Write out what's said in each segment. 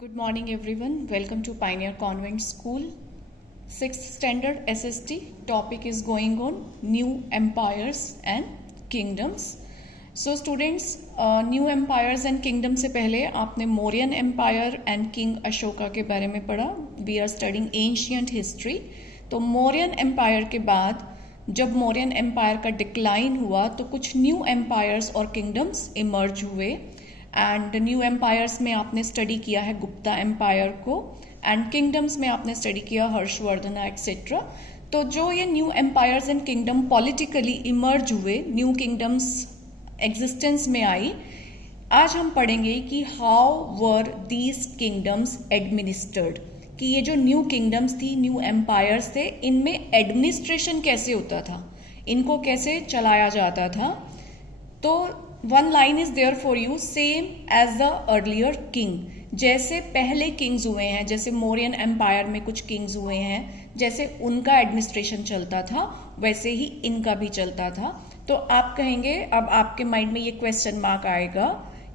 Good morning everyone. Welcome to Pioneer Convent School. 6th standard SST. Topic is going on new empires and kingdoms. So students, new empires and kingdoms से पहले आपने Mauryan Empire and King Ashoka के बारे में पढ़ा. We are studying ancient history. तो Mauryan Empire के बाद जब Mauryan Empire का डिक्लाइन हुआ तो कुछ न्यू एम्पायर्स और किंगडम्स इमर्ज हुए. एंड न्यू एम्पायर्स में आपने स्टडी किया है गुप्ता एम्पायर को, एंड किंगडम्स में आपने स्टडी किया हर्षवर्धना एक्सेट्रा. तो जो ये new empires and kingdom politically emerge हुए, न्यू किंगडम्स एग्जिस्टेंस में आई, आज हम पढ़ेंगे कि how were these kingdoms administered, कि ये जो न्यू किंगडम्स थी, न्यू एम्पायर्स थे, इनमें एडमिनिस्ट्रेशन कैसे होता था, इनको कैसे चलाया जाता था. तो one line is there for you, same as the earlier king. जैसे पहले किंग्स हुए हैं, जैसे मौर्यन एम्पायर में कुछ किंग्स हुए हैं, जैसे उनका एडमिनिस्ट्रेशन चलता था वैसे ही इनका भी चलता था. तो आप कहेंगे, अब आपके माइंड में ये क्वेश्चन मार्क आएगा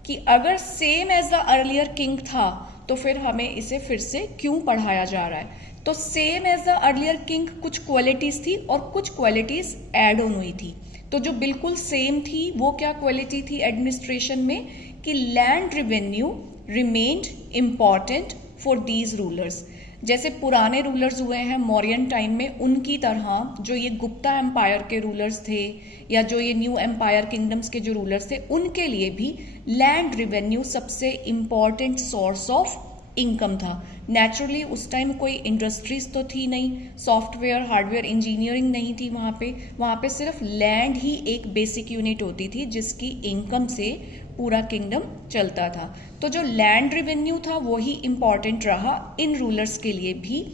कि अगर same as the earlier king था तो फिर हमें इसे फिर से क्यों पढ़ाया जा रहा है. तो same as the earlier king कुछ क्वालिटीज थी और कुछ क्वालिटीज एड ऑन हुई थी. तो जो बिल्कुल सेम थी वो क्या क्वालिटी थी एडमिनिस्ट्रेशन में, कि land revenue remained important for these rulers. जैसे पुराने रूलर्स हुए हैं मौर्यन टाइम में, उनकी तरह जो ये गुप्ता एम्पायर के रूलर्स थे या जो ये न्यू एम्पायर किंगडम्स के जो रूलर्स थे, उनके लिए भी लैंड रिवेन्यू सबसे इम्पॉर्टेंट सोर्स ऑफ इनकम था. नेचुरली उस टाइम कोई इंडस्ट्रीज तो थी नहीं, सॉफ्टवेयर हार्डवेयर इंजीनियरिंग नहीं थी. वहाँ पे सिर्फ लैंड ही एक बेसिक यूनिट होती थी जिसकी इनकम से पूरा किंगडम चलता था. तो जो लैंड रेवेन्यू था वही इंपॉर्टेंट रहा इन रूलर्स के लिए भी.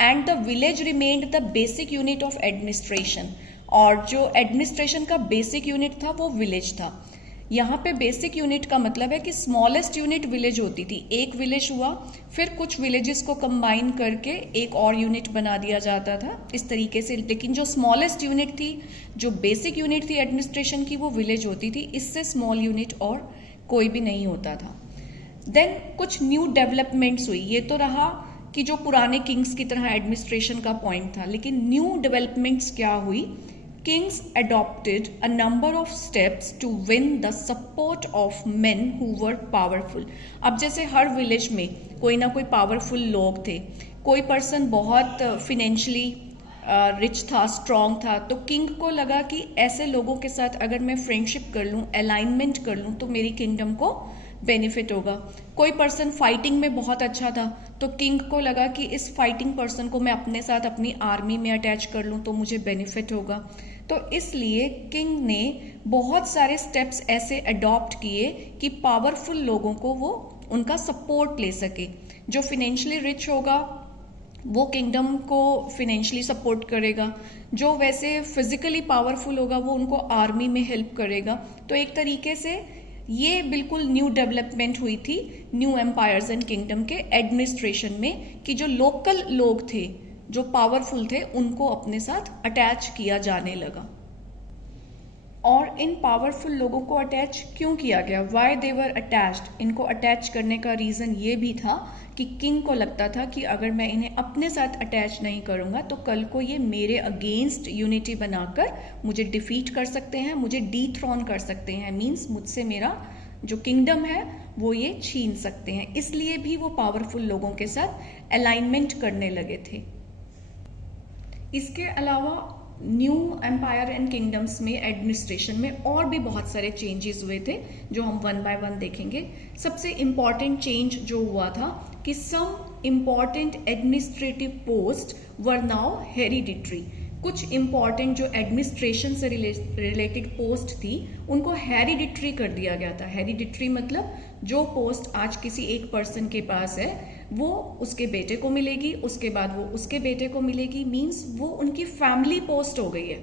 And the village remained the basic unit of administration, और जो एडमिनिस्ट्रेशन का बेसिक यूनिट था वो विलेज था. यहाँ पे बेसिक यूनिट का मतलब है कि स्मॉलेस्ट यूनिट विलेज होती थी. एक विलेज हुआ, फिर कुछ विलेजेस को कंबाइन करके एक और यूनिट बना दिया जाता था, इस तरीके से. लेकिन जो स्मॉलेस्ट यूनिट थी, जो बेसिक यूनिट थी एडमिनिस्ट्रेशन की, वो विलेज होती थी. इससे स्मॉल यूनिट और कोई भी नहीं होता था. देन कुछ न्यू डेवलपमेंट्स हुई. ये तो रहा कि जो पुराने किंग्स की तरह एडमिनिस्ट्रेशन का पॉइंट था, लेकिन न्यू डेवलपमेंट्स क्या हुई. Kings adopted a number of steps to win the support of men who were powerful. अब जैसे हर विलेज में कोई ना कोई पावरफुल लोग थे, कोई पर्सन बहुत फिनेंशियली रिच था, स्ट्रांग था, तो किंग को लगा कि ऐसे लोगों के साथ अगर मैं फ्रेंडशिप कर लूँ, अलाइनमेंट कर लूँ, तो मेरी किंगडम को बेनिफिट होगा. कोई पर्सन फाइटिंग में बहुत अच्छा था, तो किंग को लगा कि इस फाइटिंग पर्सन को मैं अपने साथ अपनी आर्मी में अटैच कर लूँ तो मुझे बेनिफिट होगा. तो इसलिए किंग ने बहुत सारे स्टेप्स ऐसे अडॉप्ट किए कि पावरफुल लोगों को वो उनका सपोर्ट ले सके. जो फिनेंशियली रिच होगा वो किंगडम को फिनेंशियली सपोर्ट करेगा, जो वैसे फिजिकली पावरफुल होगा वो उनको आर्मी में हेल्प करेगा. तो एक तरीके से ये बिल्कुल न्यू डेवलपमेंट हुई थी न्यू एम्पायर्स एंड किंगडम के एडमिनिस्ट्रेशन में, कि जो लोकल लोग थे, जो पावरफुल थे, उनको अपने साथ अटैच किया जाने लगा. और इन पावरफुल लोगों को अटैच क्यों किया गया, वाई दे वर अटैच्ड. इनको अटैच करने का रीज़न ये भी था कि किंग को लगता था कि अगर मैं इन्हें अपने साथ अटैच नहीं करूँगा तो कल को ये मेरे अगेंस्ट यूनिटी बनाकर मुझे डिफीट कर सकते हैं, मुझे डीथ्रॉन कर सकते हैं. मीन्स मुझसे मेरा जो किंगडम है वो ये छीन सकते हैं. इसलिए भी वो पावरफुल लोगों के साथ अलाइनमेंट करने लगे थे. इसके अलावा न्यू एम्पायर एंड किंगडम्स में एडमिनिस्ट्रेशन में और भी बहुत सारे चेंजेस हुए थे जो हम वन बाय वन देखेंगे. सबसे इम्पॉर्टेंट चेंज जो हुआ था कि some important administrative post were now hereditary. कुछ इम्पॉर्टेंट जो एडमिनिस्ट्रेशन से रिलेटेड पोस्ट थी उनको हेरिडिटरी कर दिया गया था. हेरिडिटरी मतलब जो पोस्ट आज किसी एक पर्सन के पास है वो उसके बेटे को मिलेगी, उसके बाद वो उसके बेटे को मिलेगी. मीन्स वो उनकी फैमिली पोस्ट हो गई है.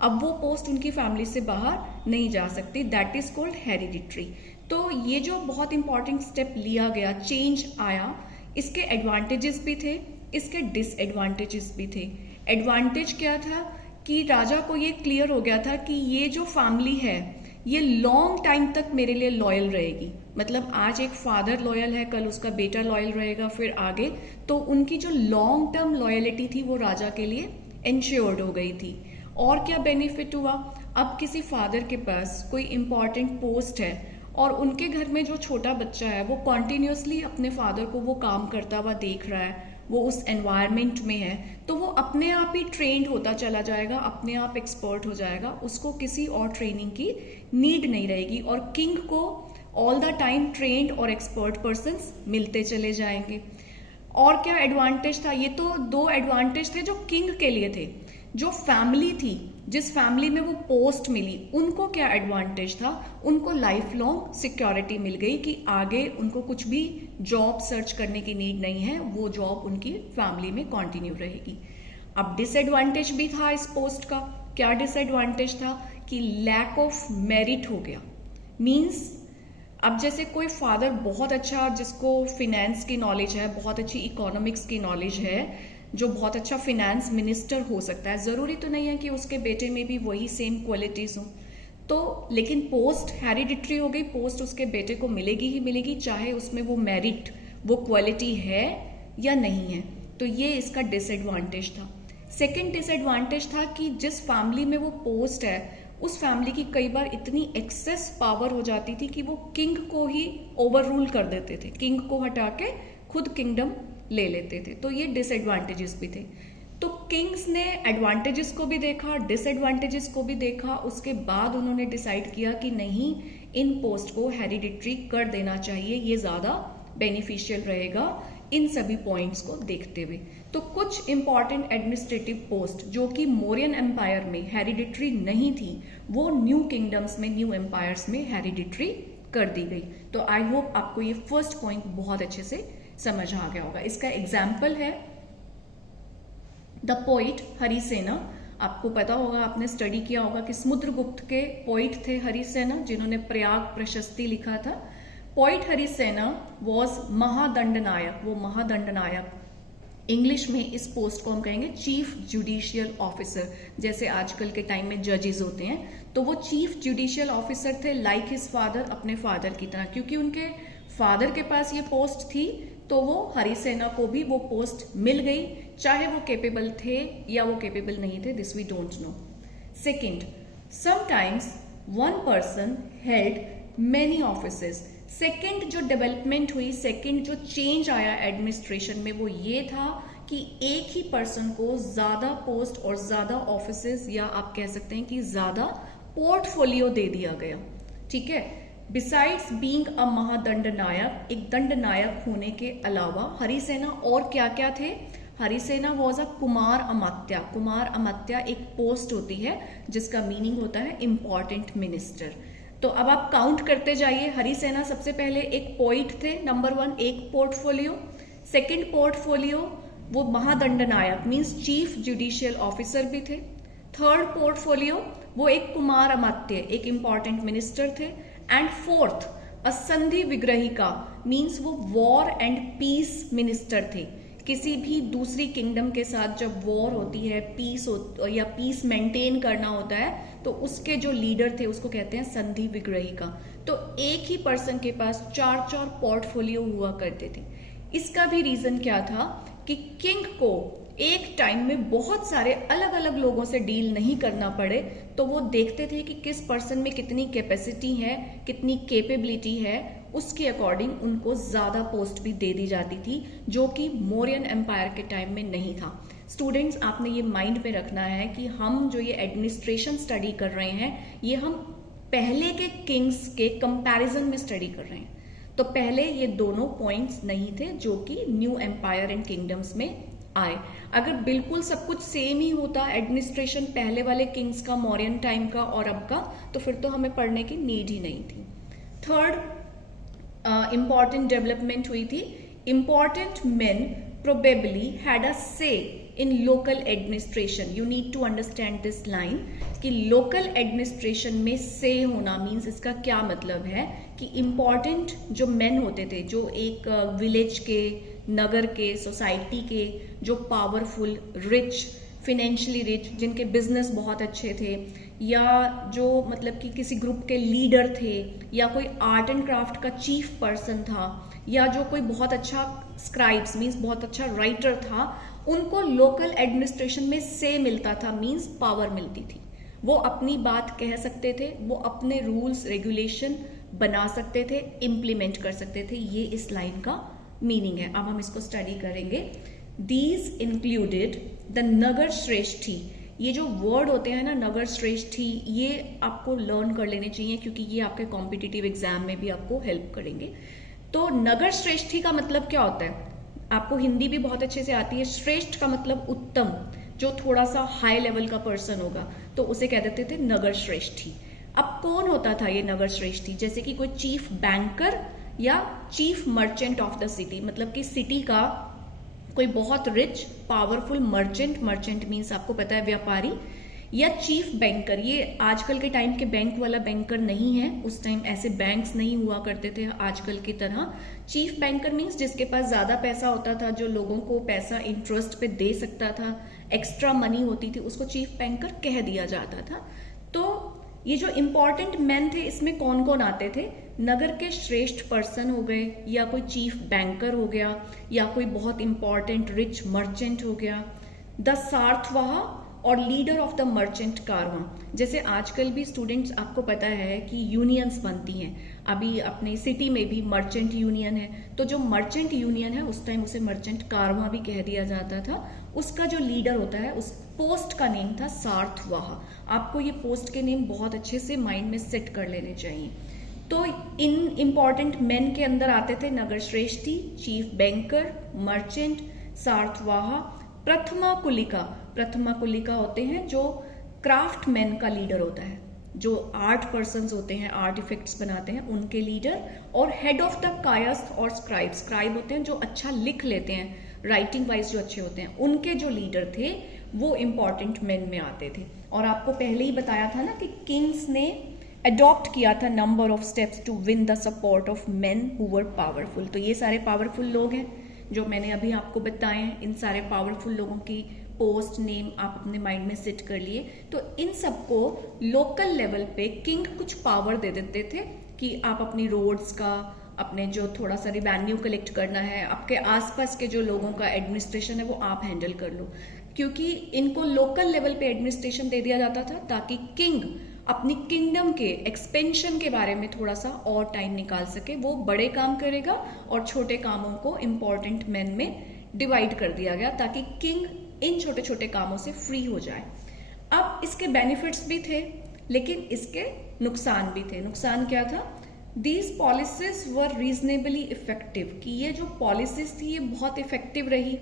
अब वो पोस्ट उनकी फैमिली से बाहर नहीं जा सकती. That is called hereditary. तो ये जो बहुत इंपॉर्टेंट स्टेप लिया गया, चेंज आया, इसके एडवांटेजेस भी थे, इसके डिसएडवांटेजेस भी थे. एडवांटेज क्या था कि राजा को ये क्लियर हो गया था कि ये जो फैमिली है ये लॉन्ग टाइम तक मेरे लिए लॉयल रहेगी. मतलब आज एक फादर लॉयल है, कल उसका बेटा लॉयल रहेगा, फिर आगे, तो उनकी जो लॉन्ग टर्म लॉयलिटी थी वो राजा के लिए इंश्योर्ड हो गई थी। और क्या बेनिफिट हुआ, अब किसी फादर के पास कोई इंपॉर्टेंट पोस्ट है और उनके घर में जो छोटा बच्चा है वो कॉन्टिन्यूसली अपने फादर को वो काम करता हुआ देख रहा है, वो उस एनवायरनमेंट में है, तो वो अपने आप ही ट्रेंड होता चला जाएगा, अपने आप एक्सपर्ट हो जाएगा, उसको किसी और ट्रेनिंग की नीड नहीं रहेगी। और किंग को ऑल द टाइम ट्रेंड और एक्सपर्ट पर्सन्स मिलते चले जाएंगे। और क्या एडवांटेज था, ये तो दो एडवांटेज थे जो किंग के लिए थे। जो फैमिली थी, जिस फैमिली में वो पोस्ट मिली, उनको क्या एडवांटेज था, उनको लाइफ लॉन्ग सिक्योरिटी मिल गई कि आगे उनको कुछ भी जॉब सर्च करने की नीड नहीं है, वो जॉब उनकी फैमिली में कंटिन्यू रहेगी। अब डिसएडवांटेज भी था इस पोस्ट का। क्या डिसएडवांटेज था कि लैक ऑफ मेरिट हो गया। मींस अब जैसे कोई फादर बहुत अच्छा, जिसको फिनेंस की नॉलेज है, बहुत अच्छी इकोनॉमिक्स की नॉलेज है, जो बहुत अच्छा फिनेंस मिनिस्टर हो सकता है, जरूरी तो नहीं है कि उसके बेटे में भी वही सेम क्वालिटीज हो, तो लेकिन पोस्ट हेरिडिटरी हो गई, पोस्ट उसके बेटे को मिलेगी ही मिलेगी, चाहे उसमें वो मेरिट, वो क्वालिटी है या नहीं है। तो ये इसका डिसएडवांटेज था। सेकंड डिसएडवांटेज था कि जिस फैमिली में वो पोस्ट है, उस फैमिली की कई बार इतनी एक्सेस पावर हो जाती थी कि वो किंग को ही ओवर रूल कर देते थे, किंग को हटा के खुद किंगडम ले लेते थे। तो ये डिसएडवांटेजेस भी थे। तो किंग्स ने एडवांटेजेस को भी देखा, डिसएडवांटेजेस को भी देखा, उसके बाद उन्होंने डिसाइड किया कि नहीं, इन पोस्ट को हेरिडिटरी कर देना चाहिए, ये ज्यादा बेनिफिशियल रहेगा इन सभी पॉइंट्स को देखते हुए। तो कुछ इंपॉर्टेंट एडमिनिस्ट्रेटिव पोस्ट जो कि मौर्यन एम्पायर में हेरिडिटरी नहीं थी, वो न्यू किंगडम्स में, न्यू एम्पायर्स में हेरिडिटरी कर दी गई। तो आई होप आपको ये फर्स्ट पॉइंट बहुत अच्छे से समझ आ गया होगा। इसका एग्जाम्पल है द पोइट हरिसेना। आपको पता होगा, आपने स्टडी किया होगा कि समुद्रगुप्त के पोइट थे हरिसेना, जिन्होंने प्रयाग प्रशस्ति लिखा था। पोइट हरिसेना वॉज महादंडनायक, वो महादंडनायक, इंग्लिश में इस पोस्ट को हम कहेंगे चीफ जुडिशियल ऑफिसर। जैसे आजकल के टाइम में जजेस होते हैं, तो वो चीफ जुडिशियल ऑफिसर थे, लाइक हिज फादर, अपने फादर की तरह। क्योंकि उनके फादर के पास ये पोस्ट थी, तो वो हरिसेना को भी वो पोस्ट मिल गई, चाहे वो कैपेबल थे या वो कैपेबल नहीं थे, this we don't know. Second, sometimes one person held many offices. Second जो डेवलपमेंट हुई, सेकंड जो चेंज आया एडमिनिस्ट्रेशन में, वो ये था कि एक ही पर्सन को ज्यादा पोस्ट और ज्यादा ऑफिसेस, या आप कह सकते हैं कि ज्यादा पोर्टफोलियो दे दिया गया। ठीक है, बिसाइड्स बीइंग अ महादंडनायक, एक दंडनायक होने के अलावा हरिसेना और क्या क्या थे, हरिसेना वॉज अ कुमार अमात्या। कुमार अमात्या एक पोस्ट होती है जिसका मीनिंग होता है इंपॉर्टेंट मिनिस्टर। तो अब आप काउंट करते जाइए। हरिसेना सबसे पहले एक पोइट थे, नंबर 1, एक पोर्टफोलियो। सेकंड पोर्टफोलियो वो महादंडनायक मींस चीफ जुडिशियल ऑफिसर भी थे। थर्ड पोर्टफोलियो वो एक कुमार अमात्य, एक इंपॉर्टेंट मिनिस्टर थे। एंड फोर्थ, असंधि विग्रहिका मींस वो वॉर एंड पीस मिनिस्टर थे। किसी भी दूसरी किंगडम के साथ जब वॉर होती है, पीस या पीस मेंटेन करना होता है, तो उसके जो लीडर थे उसको कहते हैं संधि विग्रहिका। तो एक ही पर्सन के पास 4-4 पोर्टफोलियो हुआ करते थे। इसका भी रीजन क्या था कि किंग को एक टाइम में बहुत सारे अलग अलग लोगों से डील नहीं करना पड़े, तो वो देखते थे कि किस पर्सन में कितनी कैपेसिटी है, कितनी कैपेबिलिटी है, उसके अकॉर्डिंग उनको ज्यादा पोस्ट भी दे दी जाती थी, जो कि मौर्यन एम्पायर के टाइम में नहीं था। स्टूडेंट्स, आपने ये माइंड में रखना है कि हम जो ये एडमिनिस्ट्रेशन स्टडी कर रहे हैं, ये हम पहले के किंग्स के कंपैरिजन में स्टडी कर रहे हैं। तो पहले ये दोनों पॉइंट्स नहीं थे जो कि न्यू एम्पायर एंड किंगडम्स में आए। अगर बिल्कुल सब कुछ सेम ही होता एडमिनिस्ट्रेशन पहले वाले किंग्स का, मौर्यन टाइम का और अब का, तो फिर तो हमें पढ़ने की नीड ही नहीं थी। थर्ड इंपॉर्टेंट डेवलपमेंट हुई थी, important men probably had a say in local administration. You need to understand this line कि लोकल एडमिनिस्ट्रेशन में से होना मीन्स इसका क्या मतलब है कि इंपॉर्टेंट जो मेन होते थे, जो एक विलेज के, नगर के, सोसाइटी के, जो पावरफुल, रिच, फिनेंशियली रिच, जिनके बिजनेस बहुत अच्छे थे, या जो मतलब कि किसी ग्रुप के लीडर थे, या कोई आर्ट एंड क्राफ्ट का चीफ पर्सन था, या जो कोई बहुत अच्छा स्क्राइब्स मीन्स बहुत अच्छा राइटर था, उनको लोकल एडमिनिस्ट्रेशन में से मिलता था, मीन्स पावर मिलती थी। वो अपनी बात कह सकते थे, वो अपने रूल्स रेगुलेशन बना सकते थे, इम्प्लीमेंट कर सकते थे। ये इस लाइन का मीनिंग है। अब हम इसको स्टडी करेंगे। दीज इंक्लूडेड द नगर श्रेष्ठी। ये जो वर्ड होते हैं ना, नगर श्रेष्ठी, ये आपको लर्न कर लेने चाहिए क्योंकि ये आपके कॉम्पिटिटिव एग्जाम में भी आपको हेल्प करेंगे। तो नगर श्रेष्ठी का मतलब क्या होता है? आपको हिंदी भी बहुत अच्छे से आती है। श्रेष्ठ का मतलब उत्तम, जो थोड़ा सा हाई लेवल का पर्सन होगा, तो उसे कह देते थे नगर श्रेष्ठी। अब कौन होता था ये नगर श्रेष्ठी? जैसे कि कोई चीफ बैंकर या chief merchant of the city, मतलब कि सिटी का कोई बहुत rich powerful merchant, merchant means आपको पता है व्यापारी, या चीफ बैंकर। ये आजकल के टाइम के बैंक वाला बैंकर नहीं है, उस टाइम ऐसे बैंक्स नहीं हुआ करते थे आजकल की तरह। चीफ बैंकर मीन्स जिसके पास ज्यादा पैसा होता था, जो लोगों को पैसा इंटरेस्ट पे दे सकता था, एक्स्ट्रा मनी होती थी, उसको चीफ बैंकर कह दिया जाता था। तो ये जो इंपॉर्टेंट मैन थे, इसमें कौन कौन आते थे? नगर के श्रेष्ठ पर्सन हो गए, या कोई चीफ बैंकर हो गया, या कोई बहुत इंपॉर्टेंट रिच मर्चेंट हो गया, द सार्थवाह और लीडर ऑफ द मर्चेंट कारवां। जैसे आजकल भी स्टूडेंट्स, आपको पता है कि यूनियंस बनती हैं, अभी अपने सिटी में भी मर्चेंट यूनियन है, तो जो मर्चेंट यूनियन है उस टाइम उसे मर्चेंट कारवां भी कह दिया जाता था। उसका जो लीडर होता है, उस पोस्ट का नेम था सार्थवाह। आपको ये पोस्ट के नेम बहुत अच्छे से माइंड में सेट कर लेने चाहिए। तो इन इंपॉर्टेंट मैन के अंदर आते थे नगर श्रेष्ठी, चीफ बैंकर, मर्चेंट, सार्थवाह, प्रथमा कुलिका। प्रथमा कुलिका होते हैं जो क्राफ्ट मैन का लीडर होता है, जो आर्ट पर्सन्स होते हैं, आर्ट इफेक्ट्स बनाते हैं, उनके लीडर, और हेड ऑफ द कायस्थ और स्क्राइब। स्क्राइब होते हैं जो अच्छा लिख लेते हैं, राइटिंग वाइज जो अच्छे होते हैं, उनके जो लीडर थे वो इंपॉर्टेंट मैन में आते थे। और आपको पहले ही बताया था ना कि किंग्स ने अडॉप्ट किया था number of steps to win the support of men who were powerful. तो ये सारे पावरफुल लोग हैं जो मैंने अभी आपको बताए हैं। इन सारे पावरफुल लोगों की पोस्ट नेम आप अपने माइंड में सेट कर लिए। तो इन सबको लोकल लेवल पे किंग कुछ पावर दे देते थे कि आप अपनी रोड्स का, अपने जो थोड़ा सा रिवेन्यू कलेक्ट करना है, आपके आसपास के जो लोगों का एडमिनिस्ट्रेशन है वो आप हैंडल कर लो। क्योंकि इनको लोकल लेवल पे एडमिनिस्ट्रेशन दे दिया जाता था ताकि किंग अपनी किंगडम के एक्सपेंशन के बारे में थोड़ा सा और टाइम निकाल सके। वो बड़े काम करेगा और छोटे कामों को इंपॉर्टेंट मैन में डिवाइड कर दिया गया ताकि किंग इन छोटे छोटे कामों से फ्री हो जाए। अब इसके बेनिफिट्स भी थे लेकिन इसके नुकसान भी थे। नुकसान क्या था? These policies were reasonably effective, कि ये जो पॉलिसीज थी ये बहुत इफेक्टिव रही।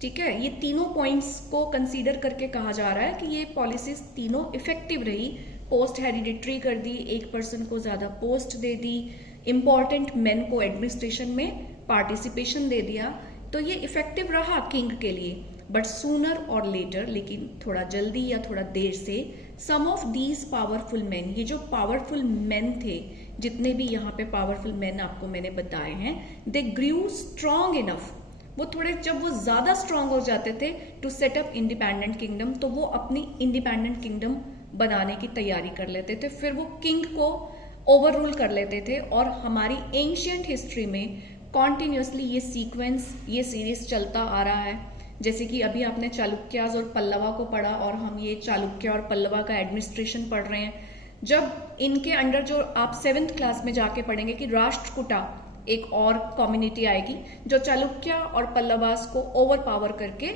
ठीक है, ये तीनों पॉइंट्स को कंसीडर करके कहा जा रहा है कि ये पॉलिसीज तीनों इफेक्टिव रही। पोस्ट हेरिडिटरी कर दी, एक पर्सन को ज्यादा पोस्ट दे दी, इंपॉर्टेंट मेन को एडमिनिस्ट्रेशन में पार्टिसिपेशन दे दिया, तो ये इफेक्टिव रहा किंग के लिए। बट सूनर और लेटर, लेकिन थोड़ा जल्दी या थोड़ा देर से, सम ऑफ दीज पावरफुल मैन, ये जो पावरफुल मैन थे, जितने भी यहाँ पे पावरफुल मैन आपको मैंने बताए हैं, दे ग्रू स्ट्रॉन्ग इनफ, वो थोड़े जब वो ज्यादा स्ट्रांग हो जाते थे to set up independent kingdom, तो वो अपनी इंडिपेंडेंट किंगडम बनाने की तैयारी कर लेते थे। फिर वो किंग को ओवर रूल कर लेते थे। और हमारी एंशियंट हिस्ट्री में कॉन्टिन्यूसली ये सीक्वेंस, ये सीरीज चलता आ रहा है। जैसे कि अभी आपने चालुक्याज और पल्लवा को पढ़ा और हम ये चालुक्य और पल्लवा का एडमिनिस्ट्रेशन पढ़ रहे हैं। जब इनके अंडर जो आप 7th क्लास में जाके पढ़ेंगे कि राष्ट्रकूटा एक और कम्युनिटी आएगी जो चालुक्य और पल्लवास को ओवर पावर करके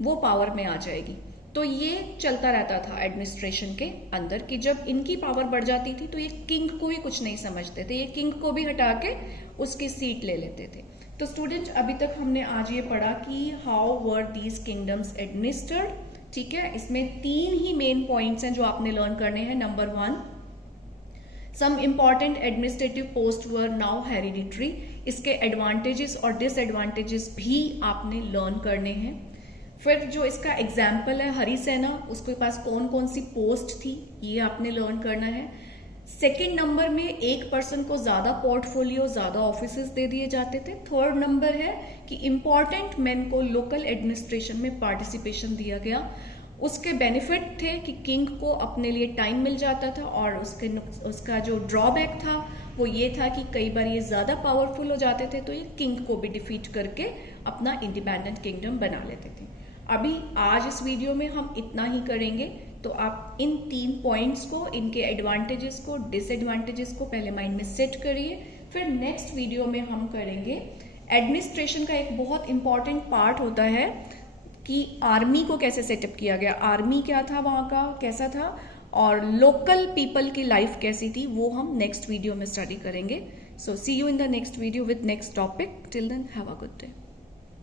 वो पावर में आ जाएगी। तो ये चलता रहता था एडमिनिस्ट्रेशन के अंदर कि जब इनकी पावर बढ़ जाती थी तो ये किंग को भी कुछ नहीं समझते थे, ये किंग को भी हटा के उसकी सीट ले लेते थे। तो स्टूडेंट, अभी तक हमने आज ये पढ़ा कि how were these kingdoms administered. ठीक है, इसमें 3 ही मेन पॉइंट्स हैं जो आपने लर्न करने हैं। Number 1, some important administrative post were now hereditary. इसके एडवांटेजेस और डिसएडवांटेजेस भी आपने लर्न करने हैं। फिर जो इसका एग्जाम्पल है हरिसेना, उसके पास कौन कौन सी पोस्ट थी ये आपने लर्न करना है। सेकेंड नंबर में एक पर्सन को ज्यादा पोर्टफोलियो, ज्यादा ऑफिसेस दे दिए जाते थे। थर्ड नंबर है कि इंपॉर्टेंट मैन को लोकल एडमिनिस्ट्रेशन में पार्टिसिपेशन दिया गया। उसके बेनिफिट थे कि किंग को अपने लिए टाइम मिल जाता था, और उसका जो ड्रॉबैक था वो ये था कि कई बार ये ज़्यादा पावरफुल हो जाते थे, तो ये किंग को भी डिफीट करके अपना इंडिपेंडेंट किंगडम बना लेते थे। अभी आज इस वीडियो में हम इतना ही करेंगे, तो आप इन 3 पॉइंट्स को, इनके एडवांटेजेस को, डिसएडवांटेजेस को पहले माइंड में सेट करिए। फिर नेक्स्ट वीडियो में हम करेंगे एडमिनिस्ट्रेशन का एक बहुत इंपॉर्टेंट पार्ट होता है कि आर्मी को कैसे सेटअप किया गया, आर्मी क्या था वहाँ का, कैसा था, और लोकल पीपल की लाइफ कैसी थी, वो हम नेक्स्ट वीडियो में स्टडी करेंगे। So see you in the next video with next topic. Till then have a good day.